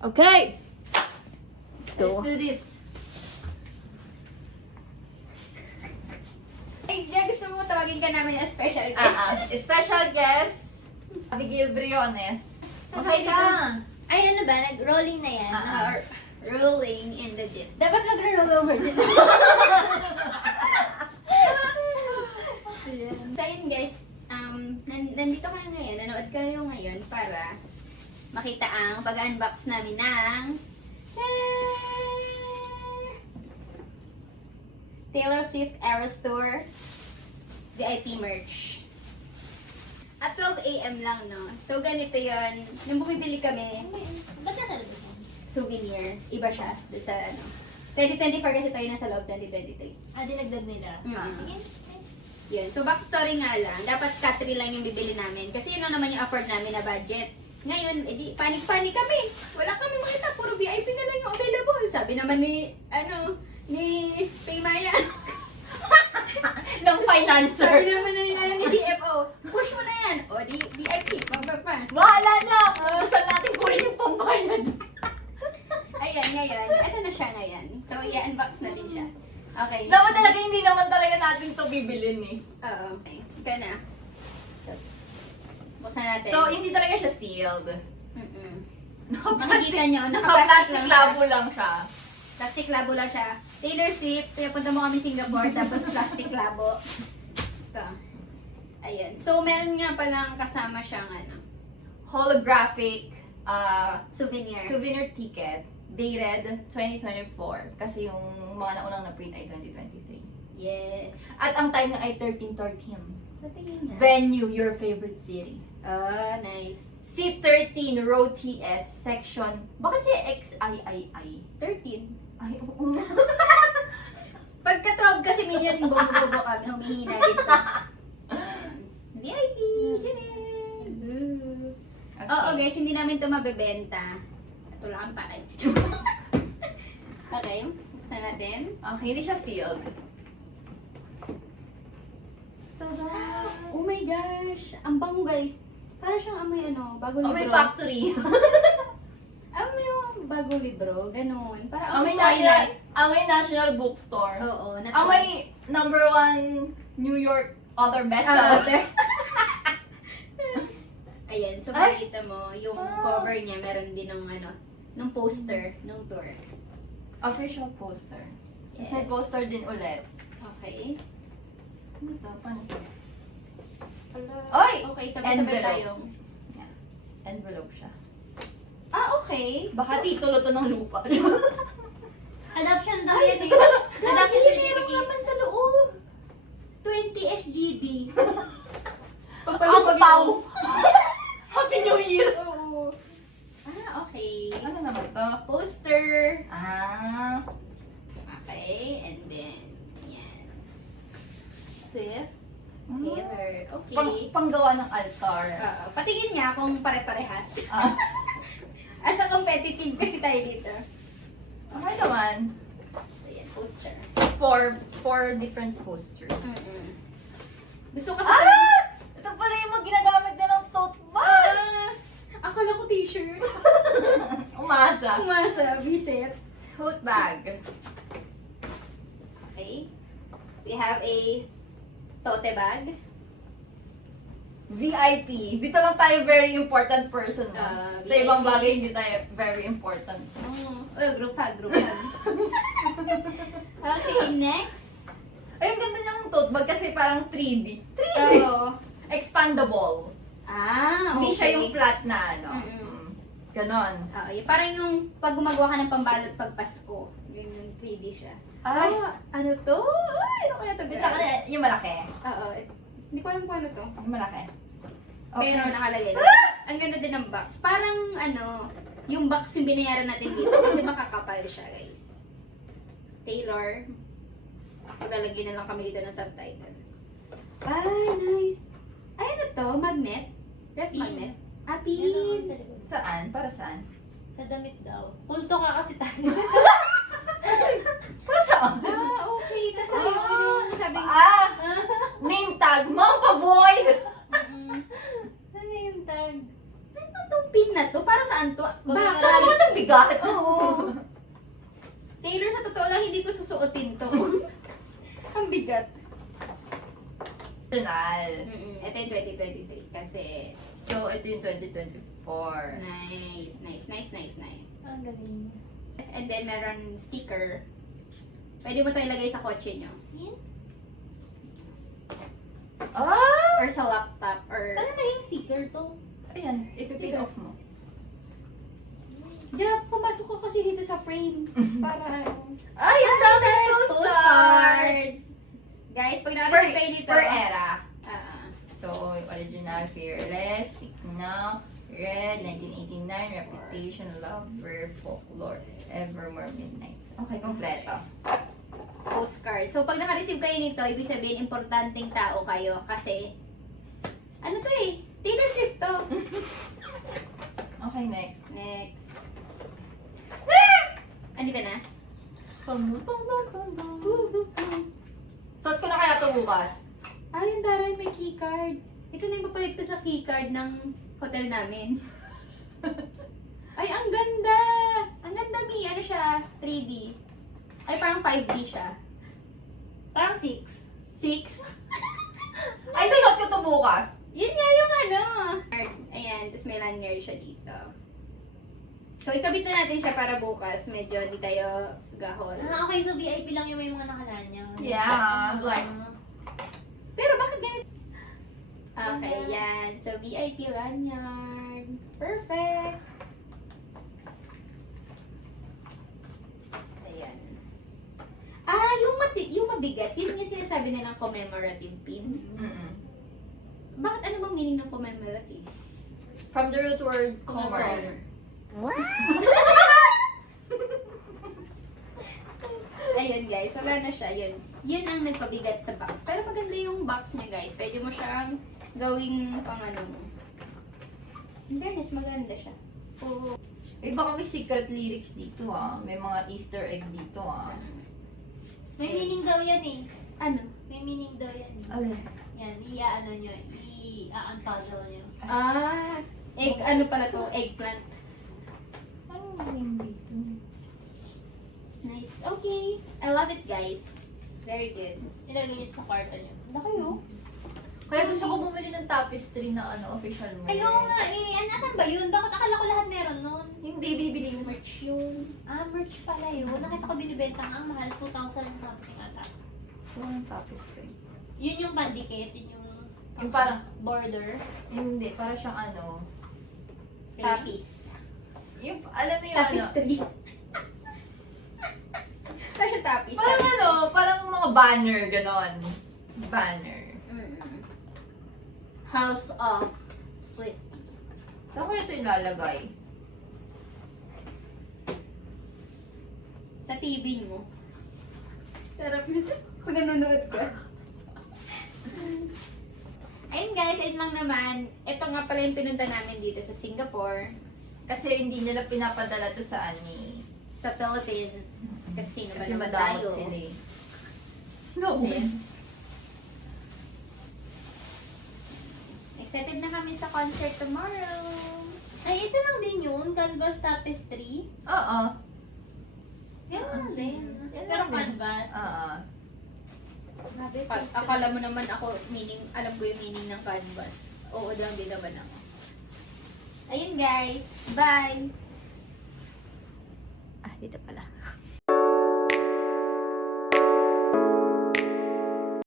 Okay! Let's go. Let's do this. Ay, Jia, gusto mo tawagin ka namin as special guest? Special guest, Abigail Briones. Okay ka. Ay, ano ba? Nag-rolling na yan. Or rolling in the gym. Dapat nag-roll over dyan. So yun guys, nandito kayo ngayon, nanood kayo ngayon para makita ang pag-unbox namin ng Taylor Swift Eras Tour VIP merch. At 12 AM lang, no? So ganito yon. Nung bumibili kami, Ba't nasa labas yan? souvenir, iba siya. Doon sa ano. 2024 kasi tayo nasa loob, 2023. Ah, dinagdag nila. Mm. Sige. Yun. So, backstory nga lang. Dapat cut 3 lang yung bibili namin. Kasi yun lang naman yung afford namin na budget. Ngayon, edi, panik-panik kami. Wala kami makita. Puro VIP na lang yung available. Sabi naman ni Paymaya. Ng financer. Sabi naman ni CFO, push mo na yan. O, di VIP. Pa. Bahala na! Saan natin kunin yung pambayad? Ayan, ngayon. Ito na siya ngayon. So, i-unbox natin siya. Okay. Dapat talaga hindi naman talaga natin to bibilin eh. Oo. Okay. Ika na. So, buksan natin. So, hindi talaga siya sealed. Mm-mm. Naka-plastic Makikita nyo, naka-plastic labo lang siya. Plastic labo lang siya. Taylor Swift, pinapunta mo kami Singapore, tapos plastic labo. Ito. Ayan. So, meron nga palang kasama siyang Holographic souvenir. ticket dated 2024 kasi yung mga naunang na-print ay 2023. Yes. At ang time na ay 1313. Patingin niya. Venue, your favorite city. Oh, nice. C13, row TS, section. Bakit kaya XIII? 13. Ay, oo. Pagka 12 kasi million yung bobo kami, humihina dito. VIP! Janet! Okay. Oo guys, hindi namin ito mabebenta. Ito lang ang pakay. Okay, buksan natin. Okay, hindi siya sealed. Tada! Oh my gosh! Ang bango guys. Para siyang amoy bagong Oh, may libro. factory. Amoy yung bagong libro. Ganun. Para Amoy amoy National Bookstore. Oo. Amoy #1 New York author bestseller. Ayan. So, Ay! makikita mo, yung Wow. cover niya, meron din ng nung poster, nung tour. Official poster. Yes. Yes. May poster din ulit. Okay. Ano to? Paano to? Oy! Okay, sabay-sabay Envelope. tayong. Envelope siya. Okay. Baka titulo to ng lupa. Adoption daw yan eh. Adoption Meron certificate. naman sa loob. 20 SGD. Ang pau! Happy New Year! Oo. Okay. Ano naman to? Poster. Ah. Okay, and then, yan. Swift. Taylor. Okay. Panggawa ng altar. Patingin nga kung pare-parehas. Ah. As a competitive kasi tayo dito. Okay naman. So, yan, poster. Four different posters. Gusto kasi talaga. Ito pala yung mga ginagamit na ng tote bag! Akala ko t-shirt. Umasa. Kumasa, visit. Tote bag. Okay. We have a tote bag. VIP. Dito lang tayo very important person. No? Sa VIP. ibang bagay, hindi tayo very important. Group hug. Okay, next. Ay, ang ganda niyang tote bag kasi parang 3D. 3D! Oo. Expandable. Okay. Hindi siya yung flat na ano. Mm-mm. Ganon. Parang yung pag gumagawa ka ng pambalot pag Pasko. Yun yung 3D siya. Ay! Ano to? Ay, ano kaya to? Bita ka na, yung malaki. Oo. Hindi ko alam kung ano to. Yung malaki. Pero nakalagay lang. Ang ganda din ng box. Parang yung box yung binayaran natin dito kasi makakapal siya, guys. Taylor. Maglalagay na lang kami dito ng subtitle. Ay, nice. Ay, ano to? Magnet? Ref Pin. magnet? Yan Pin. ang sa likod. Saan? Para saan? Sa damit daw. Pulto ka kasi tayo. Para saan? Okay. Tapos yung sabi, Name tag, Mom Paboy! mm, Ano yung tag? ano tong pin na na to? Para saan to? Bakit? Tsaka bakit ang bigat? Oo. Taylor, sa totoo lang, hindi ko susuotin to. Ang bigat. Personal. Ito yung 2023 kasi So, ito yung 2024. nice. Ang galing niya. And then, meron sticker. Pwede mo ito ilagay sa kotse nyo. Yan. Ah! Or sa laptop. Or... Paano naging sticker to? Ayan, i-pick off mo. Diyan, pumasok ko kasi dito sa frame. Para... Ay, ang dami postcard! Postcards! Guys, pag nakareceive kayo dito... Per era. Ah, So, yung original, Fearless, Speak Now, Red, 1989, Reputation, Lover, Folklore, Evermore, Midnights. Okay, kompleto. postcard. So, pag naka-receive kayo nito, ibig sabihin, importanteng tao kayo. Kasi, ano to eh? Taylor Swift to. Okay, next. Next. Andi ka na? Suot ko na kaya ito bukas. Ay, ang taray, may keycard. Ito na yung papalit ko sa keycard ng hotel namin. Ay, ang ganda! Ang ganda, Mi. Ano siya? 3D. Ay, parang 5D siya. Parang 6. 6? Ay, suot ko ito bukas. Yun nga yung ano. Ayan, tapos may lanyard siya dito. So, ikabit na natin siya para bukas. Medyo hindi tayo gahol. Ah, okay, so VIP lang yung may mga nakalanya. Yeah, like, Pero bakit ganito? Okay, yan. So, VIP lanyard. Perfect. Ayan. Ah, yung mabigat, yun yung sinasabi nilang commemorative pin. Bakit ano bang meaning ng commemorative? From the root word, commemorate. Ayun guys, wala na siya. Yun ang nagpabigat sa box. Pero maganda yung box niya guys. Pwede mo siyang gawing pang ano mo. In fairness, maganda siya. Oo. Eh, baka may secret lyrics dito ah. May mga Easter egg dito ah. May meaning daw yan eh. Ano? May meaning daw yan eh. Alin? Yan, ano nyo, i-unpuzzle nyo. Ah, ano pala to? Eggplant. Anong meaning dito? Nice. Okay. I love it guys. Very good. Ilagay nyo sa kwarto nyo. Ano kayo? Kaya gusto ko bumili ng tapestry na official merch. Ay, oo nga eh. Nasaan ba yun? Bakit akala ko lahat meron nun? Hindi, bibili yung merch yun. Ah, merch pala yun. Nakita ko binibenta ang mahal. 2,000 something ata. So, yung tapestry. Yun yung pandikit. Yun yung... Yung parang, border. hindi, para siyang ano. Tapis. Yung, alam mo yung Tapestry. Parang siya tapis. Parang ano, parang mga banner, ganon. Banner. House of Swifty. Saan ko ito ilalagay? Sa TV mo. Sarap nito. Kung nanonood ka. Ayun guys, ayun lang naman. Ito nga pala yung pinunta namin dito sa Singapore. Kasi hindi nila pinapadala to sa ani. Sa Philippines. Kasi sino ba Kasi naman madamot tayo? sila eh. No. Excited na kami sa concert tomorrow. Ay, ito lang din yun. Canvas tapestry. Oo. Yan lang din. Yan Pero lang din. canvas. Oo. Akala mo naman ako, alam ko yung meaning ng canvas. Oo lang din naman ako. Ayun guys. Bye! Ah, dito pala.